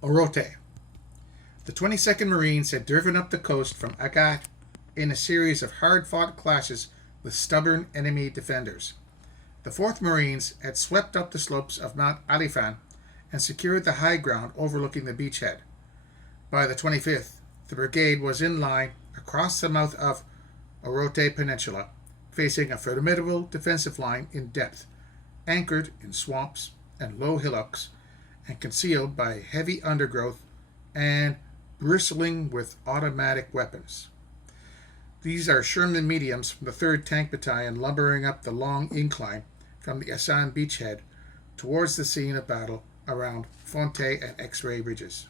Orote. The 22nd Marines had driven up the coast from Agat in a series of hard-fought clashes with stubborn enemy defenders. The 4th Marines had swept up the slopes of Mount Alifan and secured the high ground overlooking the beachhead. By the 25th, the brigade was in line across the mouth of Orote Peninsula, facing a formidable defensive line in depth, anchored in swamps and low hillocks, and concealed by heavy undergrowth and bristling with automatic weapons. These are Sherman mediums from the 3rd Tank Battalion lumbering up the long incline from the Asan beachhead towards the scene of battle around Fonte and X-ray ridges.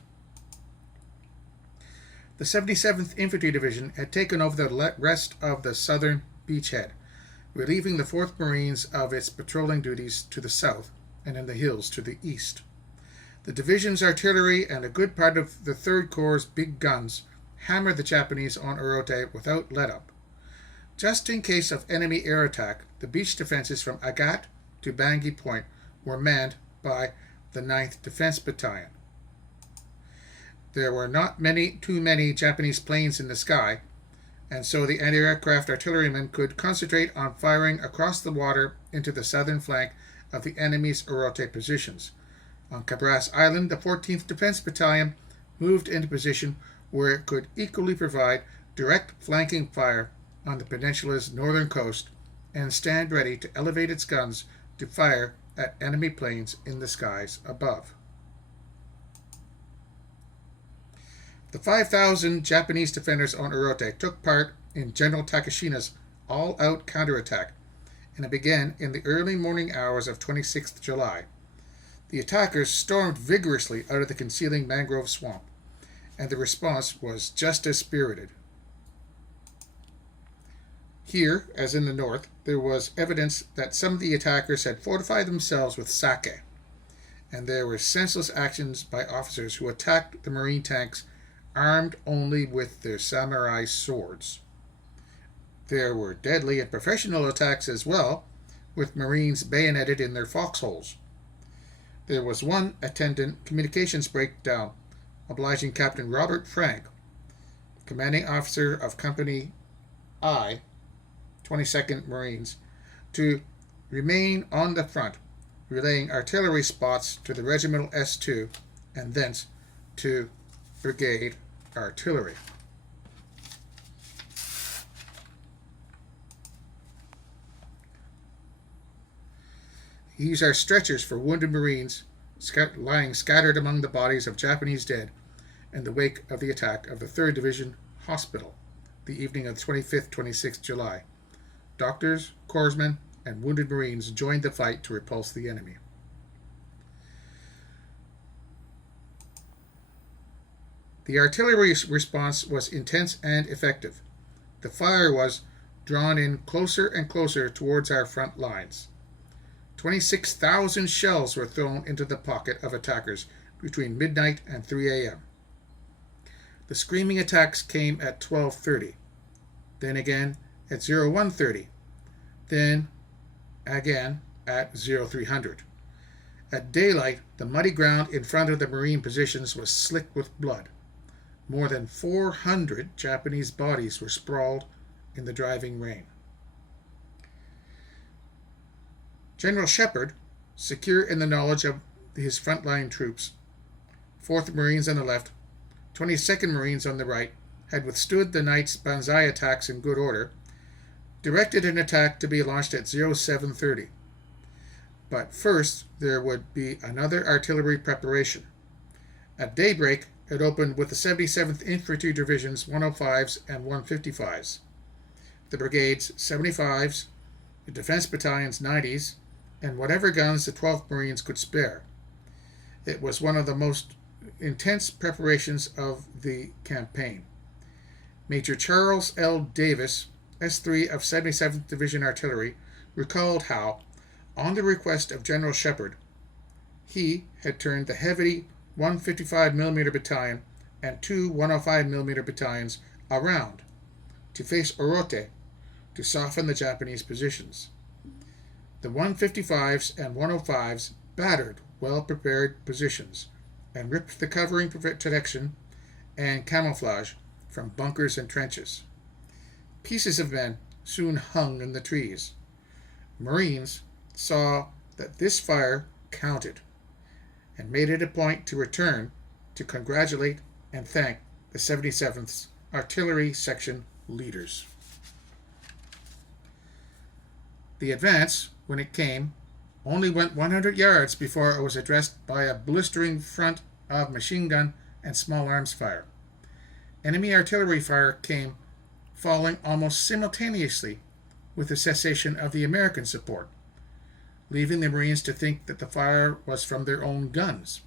The 77th Infantry Division had taken over the rest of the southern beachhead, relieving the 4th Marines of its patrolling duties to the south and in the hills to the east. The division's artillery and a good part of the 3rd Corps' big guns hammered the Japanese on Orote without let-up. Just in case of enemy air attack, the beach defenses from Agat to Bangui Point were manned by the 9th Defense Battalion. There were not too many Japanese planes in the sky, and so the anti-aircraft artillerymen could concentrate on firing across the water into the southern flank of the enemy's Orote positions. On Cabras Island, the 14th Defense Battalion moved into position where it could equally provide direct flanking fire on the peninsula's northern coast and stand ready to elevate its guns to fire at enemy planes in the skies above. The 5,000 Japanese defenders on Orote took part in General Takashina's all-out counterattack, and it began in the early morning hours of 26th July. The attackers stormed vigorously out of the concealing mangrove swamp, and the response was just as spirited. Here, as in the north, there was evidence that some of the attackers had fortified themselves with sake, and there were senseless actions by officers who attacked the Marine tanks armed only with their samurai swords. There were deadly and professional attacks as well, with Marines bayoneted in their foxholes. There was one attendant communications breakdown, obliging Captain Robert Frank, commanding officer of Company I, 22nd Marines, to remain on the front, relaying artillery spots to the Regimental S2 and thence to Brigade Artillery. These are stretchers for wounded Marines lying scattered among the bodies of Japanese dead in the wake of the attack of the 3rd Division Hospital the evening of 25th-26th July. Doctors, corpsmen, and wounded Marines joined the fight to repulse the enemy. The artillery response was intense and effective. The fire was drawn in closer and closer towards our front lines. 26,000 shells were thrown into the pocket of attackers between midnight and 3 a.m. The screaming attacks came at 12:30, then again at 01:30, then again at 0300. At daylight, the muddy ground in front of the Marine positions was slick with blood. More than 400 Japanese bodies were sprawled in the driving rain. General Shepard, secure in the knowledge of his frontline troops, 4th Marines on the left, 22nd Marines on the right, had withstood the night's banzai attacks in good order, directed an attack to be launched at 0730. But first, there would be another artillery preparation. At daybreak, it opened with the 77th Infantry Division's 105s and 155s, the brigade's 75s, the Defense Battalion's 90s, and whatever guns the 12th Marines could spare. It was one of the most intense preparations of the campaign. Major Charles L. Davis, S3 of 77th Division Artillery, recalled how, on the request of General Shepard, he had turned the heavy 155mm battalion and two 105mm battalions around to face Orote to soften the Japanese positions. The 155s and 105s battered well-prepared positions, and ripped the covering protection and camouflage from bunkers and trenches. Pieces of men soon hung in the trees. Marines saw that this fire counted and made it a point to return to congratulate and thank the 77th Artillery Section leaders. The advance, when it came, only went 100 yards before it was addressed by a blistering front of machine gun and small arms fire. Enemy artillery fire came, falling almost simultaneously with the cessation of the American support, leaving the Marines to think that the fire was from their own guns,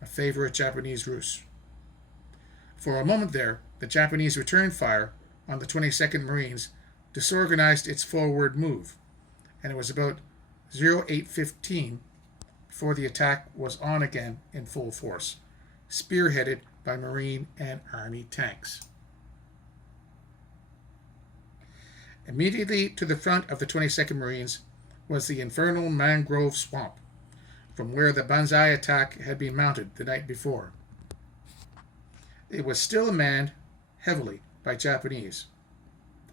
a favorite Japanese ruse. For a moment there, the Japanese return fire on the 22nd Marines disorganized its forward move, and it was about 08:15 before the attack was on again in full force, spearheaded by Marine and Army tanks. Immediately to the front of the 22nd Marines was the infernal mangrove swamp, from where the Banzai attack had been mounted the night before. It was still manned heavily by Japanese,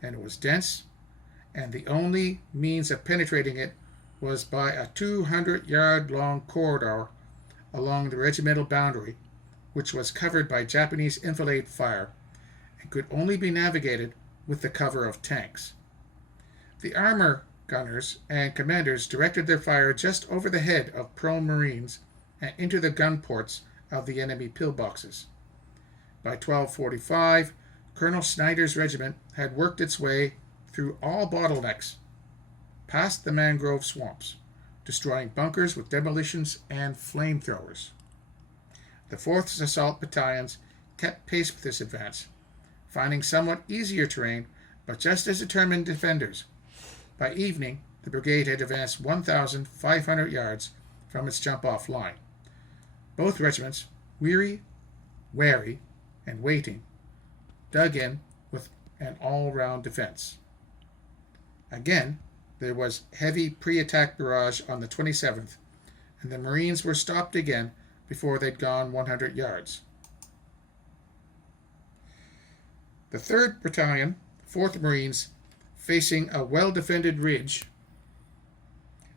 and it was dense, and the only means of penetrating it was by a 200-yard-long corridor along the regimental boundary, which was covered by Japanese enfilade fire and could only be navigated with the cover of tanks. The armor gunners and commanders directed their fire just over the head of prone Marines and into the gun ports of the enemy pillboxes. By 12:45, Colonel Snyder's regiment had worked its way through all bottlenecks, past the mangrove swamps, destroying bunkers with demolitions and flamethrowers. The 4th Assault Battalions kept pace with this advance, finding somewhat easier terrain, but just as determined defenders. By evening, the brigade had advanced 1,500 yards from its jump-off line. Both regiments, weary, wary, and waiting, dug in with an all-round defense. Again, there was heavy pre-attack barrage on the 27th, and the Marines were stopped again before they'd gone 100 yards. The 3rd Battalion, 4th Marines, facing a well-defended ridge,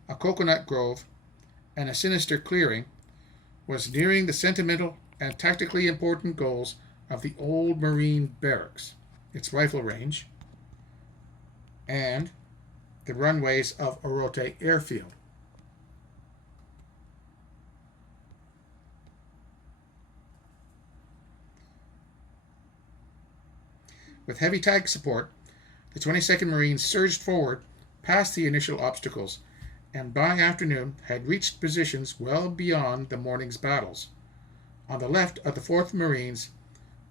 a coconut grove, and a sinister clearing, was nearing the sentimental and tactically important goals of the old Marine Barracks, its rifle range, and the runways of Orote Airfield. With heavy tank support, the 22nd Marines surged forward past the initial obstacles and by afternoon had reached positions well beyond the morning's battles. On the left of the 4th Marines,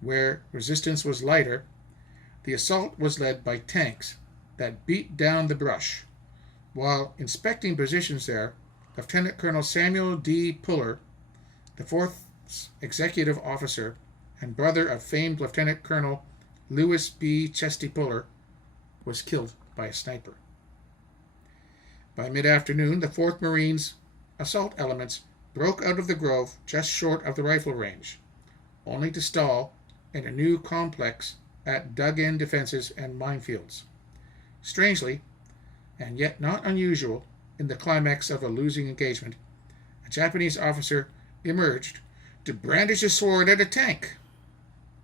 where resistance was lighter, the assault was led by tanks that beat down the brush. While inspecting positions there, Lieutenant Colonel Samuel D. Puller, the 4th's executive officer and brother of famed Lieutenant Colonel Lewis B. Chesty Puller, was killed by a sniper. By mid-afternoon, the 4th Marines assault elements broke out of the grove just short of the rifle range, only to stall in a new complex at dug-in defenses and minefields. Strangely, and yet not unusual in the climax of a losing engagement, a Japanese officer emerged to brandish a sword at a tank.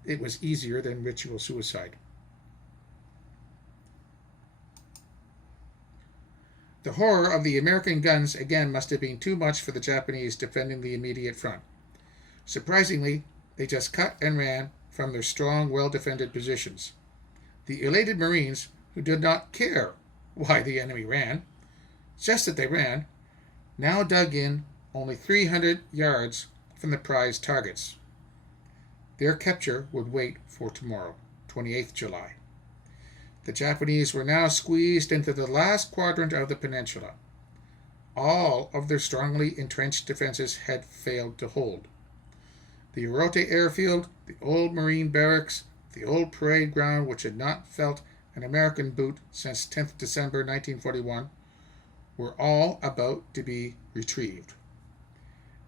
It was easier than ritual suicide. The horror of the American guns again must have been too much for the Japanese defending the immediate front. Surprisingly, they just cut and ran from their strong, well-defended positions. The elated Marines, who did not care why the enemy ran, just that they ran, now dug in only 300 yards from the prized targets. Their capture would wait for tomorrow, 28th July. The Japanese were now squeezed into the last quadrant of the peninsula. All of their strongly entrenched defenses had failed to hold. The Orote Airfield, the old Marine Barracks, the old parade ground which had not felt an American boot since 10th December 1941, were all about to be retrieved.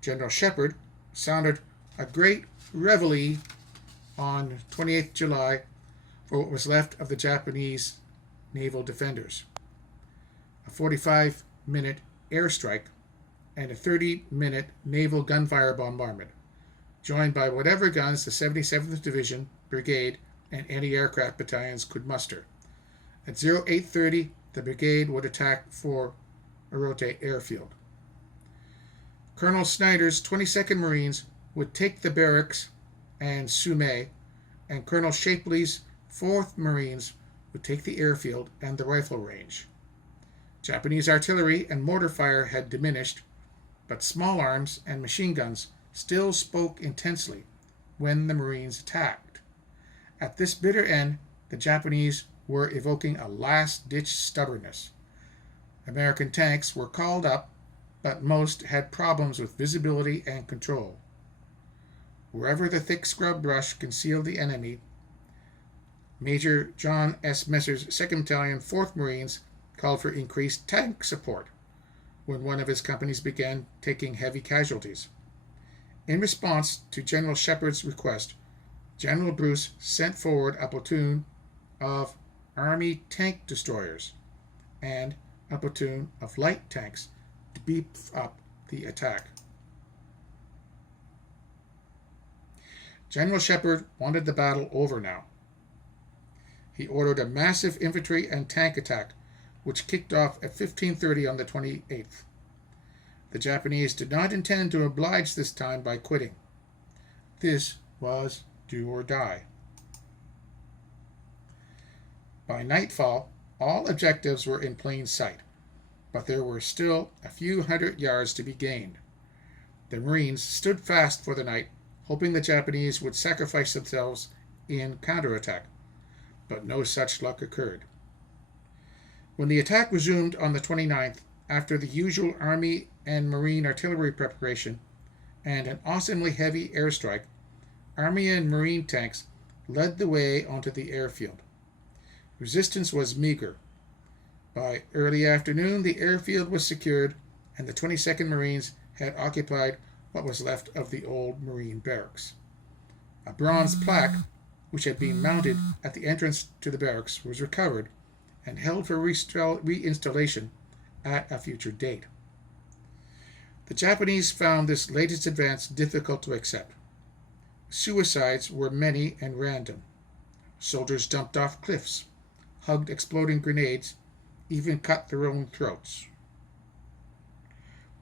General Shepherd sounded a great reveille on 28th July for what was left of the Japanese naval defenders. A 45-minute airstrike and a 30-minute naval gunfire bombardment, joined by whatever guns the 77th Division, Brigade, and anti-aircraft battalions could muster. At 0830, the brigade would attack for Orote airfield. Colonel Snyder's 22nd Marines would take the Barracks and Sume, and Colonel Shapley's 4th Marines would take the airfield and the rifle range. Japanese artillery and mortar fire had diminished, but small arms and machine guns still spoke intensely when the Marines attacked. At this bitter end, the Japanese were evoking a last-ditch stubbornness. American tanks were called up, but most had problems with visibility and control. Wherever the thick scrub brush concealed the enemy, Major John S. Messer's 2nd Battalion, 4th Marines called for increased tank support when one of his companies began taking heavy casualties. In response to General Shepard's request, General Bruce sent forward a platoon of Army tank destroyers and a platoon of light tanks to beef up the attack. General Shepard wanted the battle over now. He ordered a massive infantry and tank attack, which kicked off at 15:30 on the 28th. The Japanese did not intend to oblige this time by quitting. This was do or die. By nightfall, all objectives were in plain sight, but there were still a few hundred yards to be gained. The Marines stood fast for the night, hoping the Japanese would sacrifice themselves in counterattack, but no such luck occurred. When the attack resumed on the 29th, after the usual Army and Marine artillery preparation and an awesomely heavy airstrike, Army and Marine tanks led the way onto the airfield. Resistance was meager. By early afternoon, the airfield was secured, and the 22nd Marines had occupied what was left of the old Marine barracks. A bronze plaque, which had been mounted at the entrance to the barracks, was recovered and held for reinstallation at a future date. The Japanese found this latest advance difficult to accept. Suicides were many and random. Soldiers jumped off cliffs, hugged exploding grenades, even cut their own throats.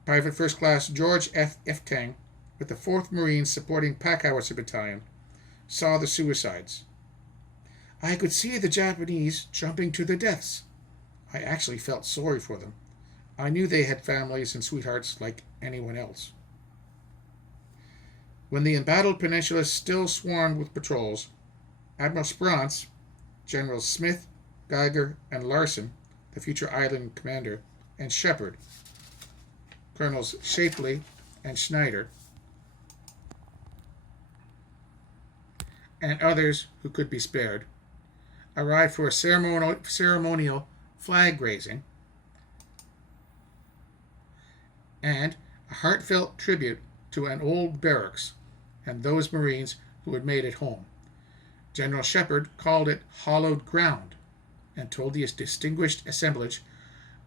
Private First Class George F. Eftang, with the 4th Marines supporting Packhowitzer Battalion, saw the suicides. I could see the Japanese jumping to their deaths. I actually felt sorry for them. I knew they had families and sweethearts like anyone else. When the embattled peninsula still swarmed with patrols, Admiral Sprance, Generals Smith, Geiger, and Larson, the future island commander, and Shepard, Colonels Shapley and Schneider, and others who could be spared, arrived for a ceremonial flag raising and a heartfelt tribute to an old barracks and those Marines who had made it home. General Shepard called it hallowed ground and told the distinguished assemblage,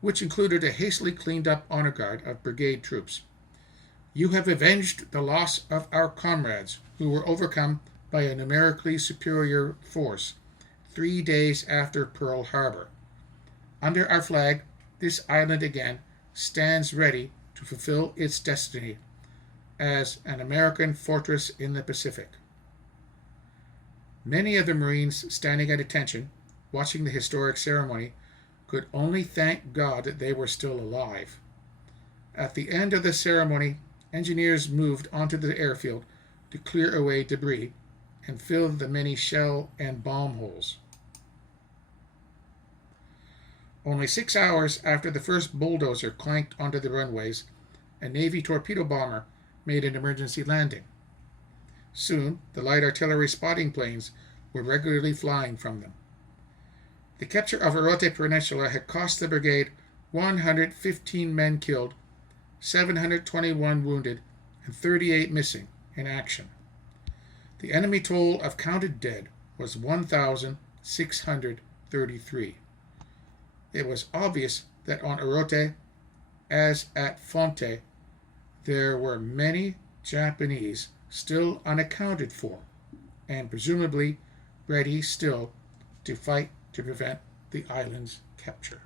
which included a hastily cleaned-up honor guard of brigade troops, "You have avenged the loss of our comrades who were overcome by a numerically superior force 3 days after Pearl Harbor. Under our flag, this island again stands ready to fulfill its destiny as an American fortress in the Pacific." Many of the Marines standing at attention, watching the historic ceremony, could only thank God that they were still alive. At the end of the ceremony, engineers moved onto the airfield to clear away debris and fill the many shell and bomb holes. Only 6 hours after the first bulldozer clanked onto the runways, a Navy torpedo bomber made an emergency landing. Soon, the light artillery spotting planes were regularly flying from them. The capture of Orote Peninsula had cost the brigade 115 men killed, 721 wounded, and 38 missing, in action. The enemy toll of counted dead was 1,633. It was obvious that on Orote, as at Fonte, there were many Japanese still unaccounted for, and presumably ready still to fight to prevent the island's capture.